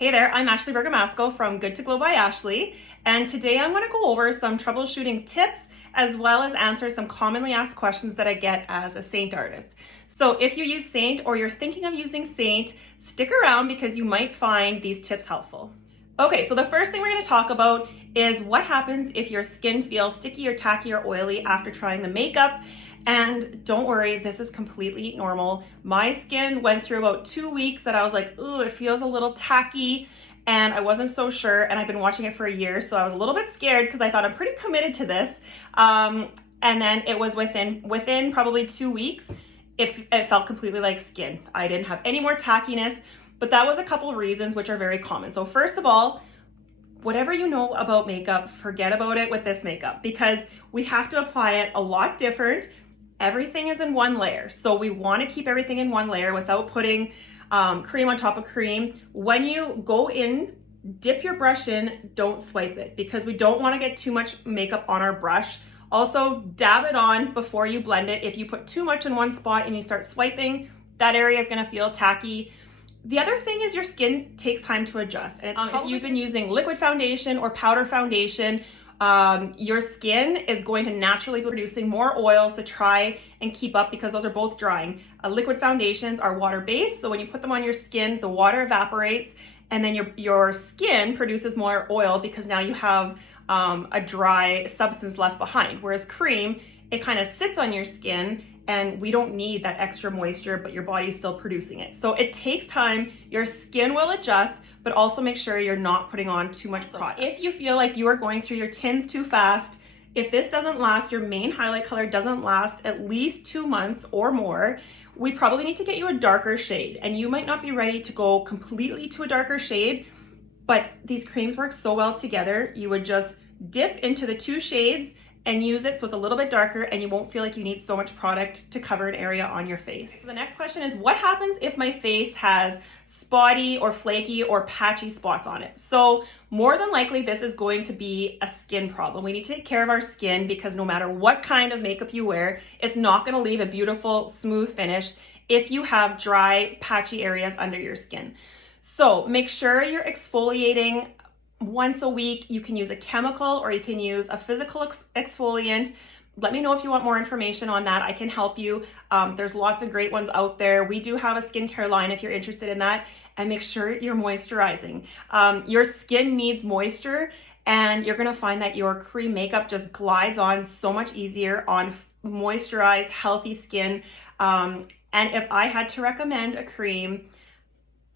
Hey there, I'm Ashley Bergamasco from Good to Glow by Ashley, and today I'm going to go over some troubleshooting tips as well as answer some commonly asked questions that I get as a Seint artist. So if you use Seint or you're thinking of using Seint, stick around because you might find these tips helpful. Okay, so the first thing we're going to talk about is what happens if your skin feels sticky or tacky or oily after trying the makeup. And don't worry, this is completely normal. My skin went through about 2 weeks that I was like, ooh, it feels a little tacky, and I wasn't so sure, and I've been watching it for a year, so I was a little bit scared because I thought I'm pretty committed to this. And then it was within probably 2 weeks, it felt completely like skin. I didn't have any more tackiness. But that was a couple reasons which are very common. So first of all, whatever you know about makeup, forget about it with this makeup because we have to apply it a lot different. Everything is in one layer. So we want to keep everything in one layer without putting cream on top of cream. When you go in, dip your brush in, don't swipe it because we don't want to get too much makeup on our brush. Also, dab it on before you blend it. If you put too much in one spot and you start swiping, that area is going to feel tacky. The other thing is your skin takes time to adjust. And if you've been using liquid foundation or powder foundation, your skin is going to naturally be producing more oils to try and keep up because those are both drying. Liquid foundations are water-based, so when you put them on your skin, the water evaporates and then your skin produces more oil because now you have a dry substance left behind. Whereas cream, it kind of sits on your skin and we don't need that extra moisture, but your body's still producing it. So it takes time, your skin will adjust, but also make sure you're not putting on too much product. If you feel like you are going through your tints too fast, if this doesn't last, your main highlight color doesn't last at least 2 months or more, we probably need to get you a darker shade. And you might not be ready to go completely to a darker shade, but these creams work so well together. You would just dip into the 2 shades and use it so it's a little bit darker and you won't feel like you need so much product to cover an area on your face. So the next question is, what happens if my face has spotty or flaky or patchy spots on it? So more than likely this is going to be a skin problem. We need to take care of our skin because no matter what kind of makeup you wear, it's not going to leave a beautiful smooth finish if you have dry patchy areas under your skin. So make sure you're exfoliating once a week. You can use a chemical or you can use a physical exfoliant. Let me know if you want more information on that. I can help you. There's lots of great ones out there. We do have a skincare line if you're interested in that. And make sure you're moisturizing. Your skin needs moisture and you're gonna find that your cream makeup just glides on so much easier on moisturized, healthy skin. And if I had to recommend a cream,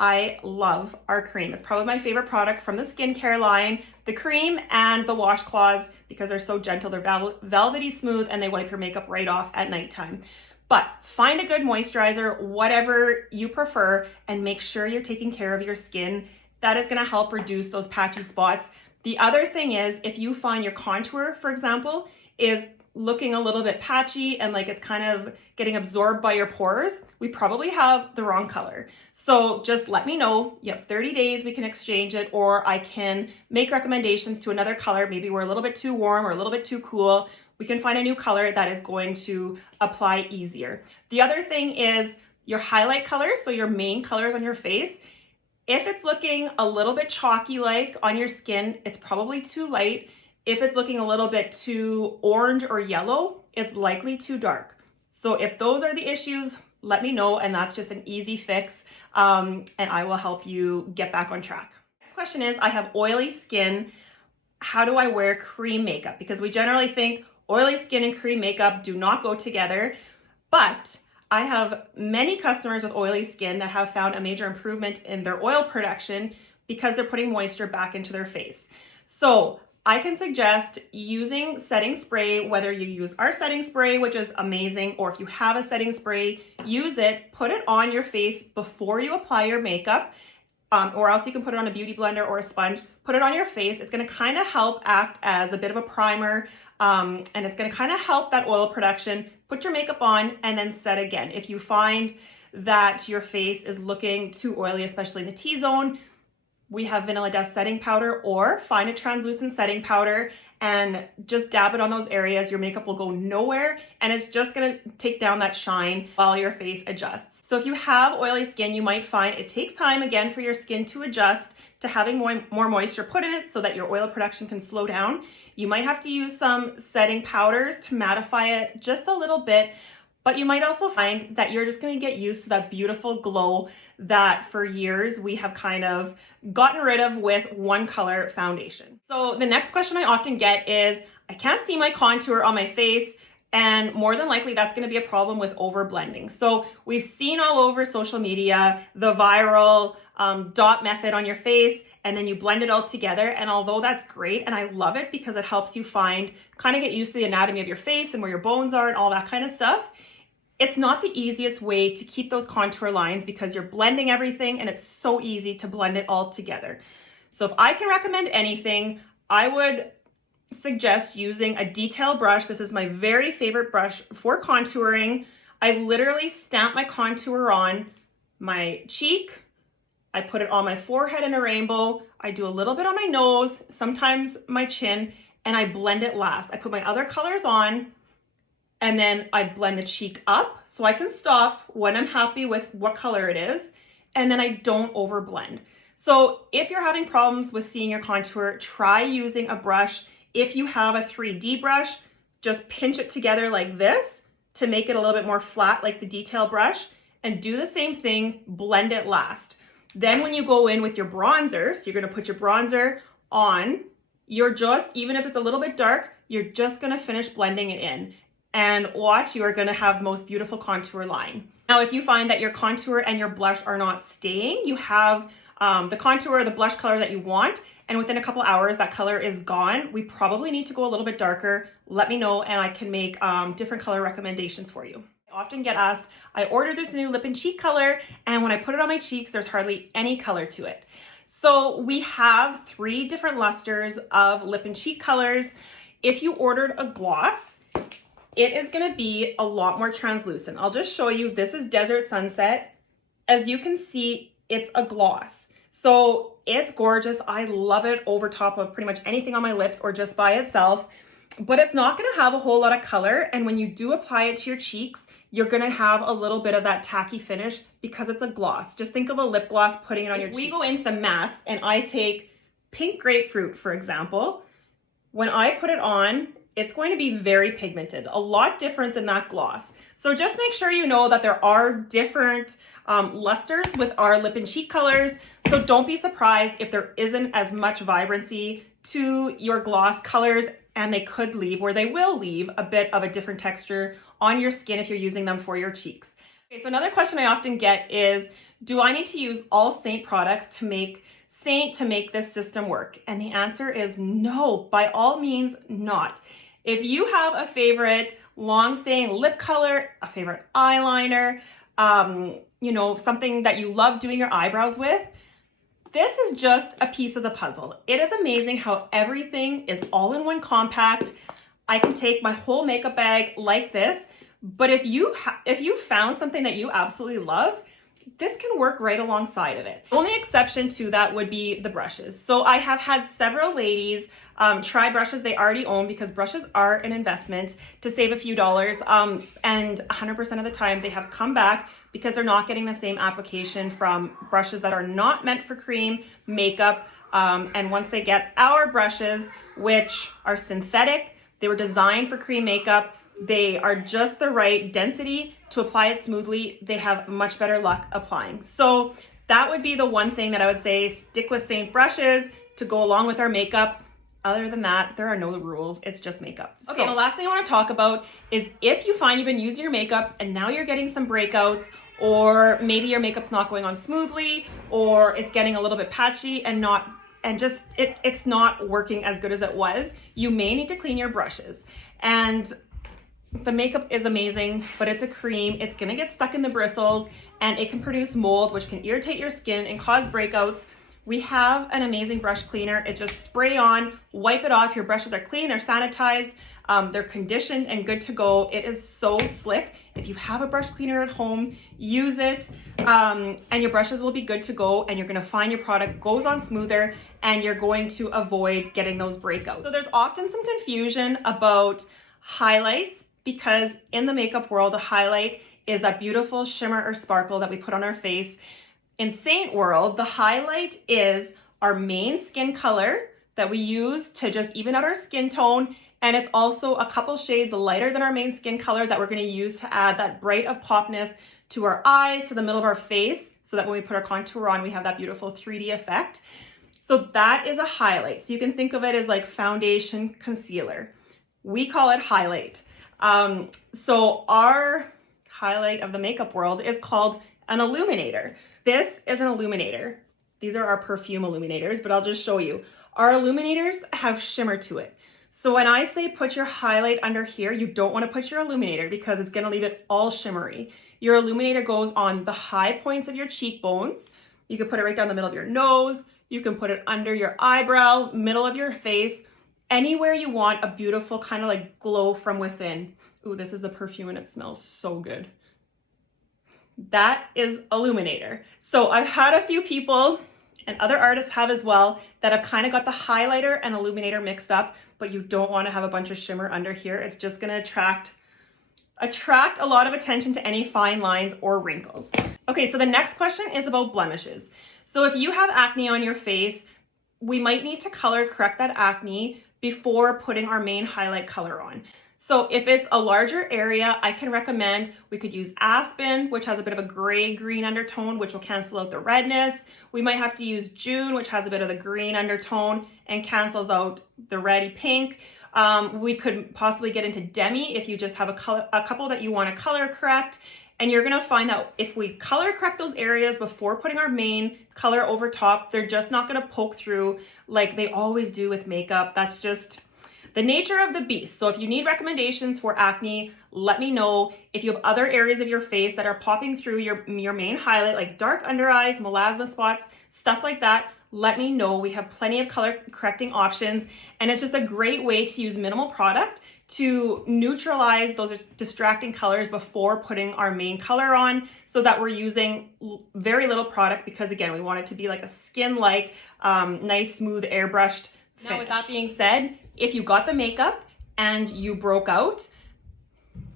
I love our cream. It's probably my favorite product from the skincare line. The cream and the washcloths, because they're so gentle, they're velvety smooth and they wipe your makeup right off at nighttime. But find a good moisturizer, whatever you prefer, and make sure you're taking care of your skin. That is gonna help reduce those patchy spots. The other thing is, if you find your contour, for example, is looking a little bit patchy and like it's kind of getting absorbed by your pores, we probably have the wrong color. So just let me know. You have 30 days, we can exchange it, or I can make recommendations to another color. Maybe we're a little bit too warm or a little bit too cool. We can find a new color that is going to apply easier. The other thing is your highlight colors, so your main colors on your face. If it's looking a little bit chalky like on your skin, it's probably too light. If it's looking a little bit too orange or yellow, it's likely too dark. So if those are the issues, let me know, and that's just an easy fix, and I will help you get back on track. Next question is, I have oily skin. How do I wear cream makeup? Because we generally think oily skin and cream makeup do not go together, but I have many customers with oily skin that have found a major improvement in their oil production because they're putting moisture back into their face. So I can suggest using setting spray, whether you use our setting spray, which is amazing, or if you have a setting spray, use it, put it on your face before you apply your makeup, or else you can put it on a beauty blender or a sponge, put it on your face. It's gonna kind of help act as a bit of a primer, and it's gonna kind of help that oil production. Put your makeup on and then set again. If you find that your face is looking too oily, especially in the T-zone, we have vanilla dust setting powder, or find a translucent setting powder and just dab it on those areas. Your makeup will go nowhere and it's just gonna take down that shine while your face adjusts. So if you have oily skin, you might find it takes time again for your skin to adjust to having more moisture put in it so that your oil production can slow down. You might have to use some setting powders to mattify it just a little bit. But you might also find that you're just gonna get used to that beautiful glow that for years we have kind of gotten rid of with one color foundation. So the next question I often get is, I can't see my contour on my face, and more than likely that's gonna be a problem with over blending. So we've seen all over social media the viral dot method on your face, and then you blend it all together. And although that's great, and I love it because it helps you kind of get used to the anatomy of your face and where your bones are and all that kind of stuff, it's not the easiest way to keep those contour lines because you're blending everything and it's so easy to blend it all together. So if I can recommend anything, I would suggest using a detail brush. This is my very favorite brush for contouring. I literally stamp my contour on my cheek. I put it on my forehead in a rainbow. I do a little bit on my nose, sometimes my chin, and I blend it last. I put my other colors on, and then I blend the cheek up so I can stop when I'm happy with what color it is, and then I don't over blend. So if you're having problems with seeing your contour, try using a brush. If you have a 3D brush, just pinch it together like this to make it a little bit more flat like the detail brush, and do the same thing, blend it last. Then when you go in with your bronzer, so you're gonna put your bronzer on, even if it's a little bit dark, you're just gonna finish blending it in. And watch, you are gonna have the most beautiful contour line. Now, if you find that your contour and your blush are not staying, you have the contour or the blush color that you want, and within a couple hours that color is gone, we probably need to go a little bit darker. Let me know and I can make different color recommendations for you. I often get asked, I ordered this new lip and cheek color, and when I put it on my cheeks, there's hardly any color to it. So we have 3 different lusters of lip and cheek colors. If you ordered a gloss, it is gonna be a lot more translucent. I'll just show you, this is Desert Sunset. As you can see, it's a gloss. So it's gorgeous. I love it over top of pretty much anything on my lips or just by itself, but it's not gonna have a whole lot of color. And when you do apply it to your cheeks, you're gonna have a little bit of that tacky finish because it's a gloss. Just think of a lip gloss putting it on your cheeks. We go into the mattes and I take Pink Grapefruit, for example. When I put it on, it's going to be very pigmented, a lot different than that gloss. So just make sure you know that there are different lusters with our lip and cheek colors. So don't be surprised if there isn't as much vibrancy to your gloss colors, and they could leave, or they will leave, a bit of a different texture on your skin if you're using them for your cheeks. Okay, so another question I often get is, do I need to use all Seint products to make this system work? And the answer is no, by all means not. If you have a favorite long-staying lip color, a favorite eyeliner, something that you love doing your eyebrows with, this is just a piece of the puzzle. It is amazing how everything is all in one compact. I can take my whole makeup bag like this, but if you found something that you absolutely love, this can work right alongside of it. The only exception to that would be the brushes. So I have had several ladies try brushes they already own, because brushes are an investment, to save a few dollars. And 100% of the time they have come back because they're not getting the same application from brushes that are not meant for cream makeup. And once they get our brushes, which are synthetic, they were designed for cream makeup, they are just the right density to apply it smoothly, they have much better luck applying. So that would be the one thing that I would say, stick with Seint brushes to go along with our makeup. Other than that, there are no rules, it's just makeup. Okay, so the last thing I want to talk about is if you find you've been using your makeup and now you're getting some breakouts, or maybe your makeup's not going on smoothly, or it's getting a little bit patchy and it's not working as good as it was, you may need to clean your brushes. And the makeup is amazing, but it's a cream. It's gonna get stuck in the bristles and it can produce mold, which can irritate your skin and cause breakouts, we have an amazing brush cleaner. It's just spray on, wipe it off. Your brushes are clean, they're sanitized, they're conditioned and good to go. It is so slick. If you have a brush cleaner at home, use it, and your brushes will be good to go, and you're gonna find your product goes on smoother, and you're going to avoid getting those breakouts. So there's often some confusion about highlights, because in the makeup world, a highlight is that beautiful shimmer or sparkle that we put on our face. In Seint world, the highlight is our main skin color that we use to just even out our skin tone. And it's also a couple shades lighter than our main skin color that we're gonna use to add that bright of popness to our eyes, to the middle of our face, so that when we put our contour on, we have that beautiful 3D effect. So that is a highlight. So you can think of it as like foundation, concealer. We call it highlight. So our highlight of the makeup world is called an illuminator. This is an illuminator. These are our perfume illuminators, but I'll just show you. Our illuminators have shimmer to it. So when I say put your highlight under here, you don't want to put your illuminator because it's going to leave it all shimmery. Your illuminator goes on the high points of your cheekbones. You can put it right down the middle of your nose. You can put it under your eyebrow, middle of your face, anywhere you want a beautiful kind of like glow from within. Ooh, this is the perfume and it smells so good. That is illuminator. So I've had a few people, and other artists have as well, that have kind of got the highlighter and illuminator mixed up, but you don't want to have a bunch of shimmer under here. It's just going to attract a lot of attention to any fine lines or wrinkles. Okay, so the next question is about blemishes. So if you have acne on your face, we might need to color correct that acne before putting our main highlight color on. So if it's a larger area, I can recommend we could use Aspen, which has a bit of a gray-green undertone, which will cancel out the redness. We might have to use June, which has a bit of the green undertone and cancels out the reddy pink. We could possibly get into Demi if you just have a couple that you want to color correct. And you're gonna find that if we color correct those areas before putting our main color over top, they're just not gonna poke through like they always do with makeup. That's just the nature of the beast. So if you need recommendations for acne, let me know. If you have other areas of your face that are popping through your main highlight, like dark under eyes, melasma spots, stuff like that, let me know. We have plenty of color correcting options, and it's just a great way to use minimal product to neutralize those distracting colors before putting our main color on, so that we're using very little product, because again, we want it to be like a skin-like, nice, smooth, airbrushed finish. Now with that being said, if you got the makeup and you broke out,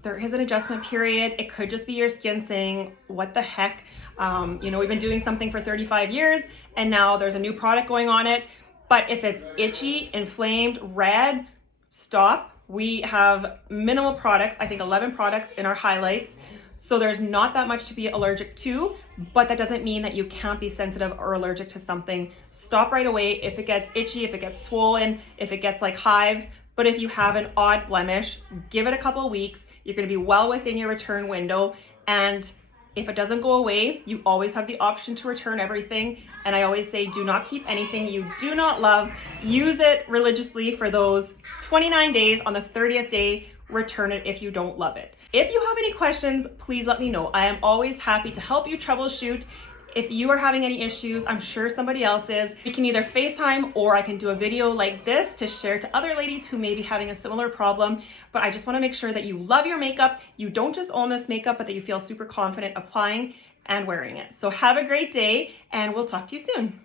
there is an adjustment period. It could just be your skin saying, what the heck? You know, we've been doing something for 35 years and now there's a new product going on it. But if it's itchy, inflamed, red, stop. We have minimal products, I think 11 products in our highlights. So there's not that much to be allergic to, but that doesn't mean that you can't be sensitive or allergic to something. Stop right away if it gets itchy, if it gets swollen, if it gets like hives. But if you have an odd blemish, give it a couple of weeks. You're gonna be well within your return window. And if it doesn't go away, you always have the option to return everything. And I always say, do not keep anything you do not love. Use it religiously for those 29 days. On the 30th day, return it if you don't love it. If you have any questions, please let me know. I am always happy to help you troubleshoot. If you are having any issues, I'm sure somebody else is. We can either FaceTime or I can do a video like this to share to other ladies who may be having a similar problem. But I just want to make sure that you love your makeup. You don't just own this makeup, but that you feel super confident applying and wearing it. So have a great day, and we'll talk to you soon.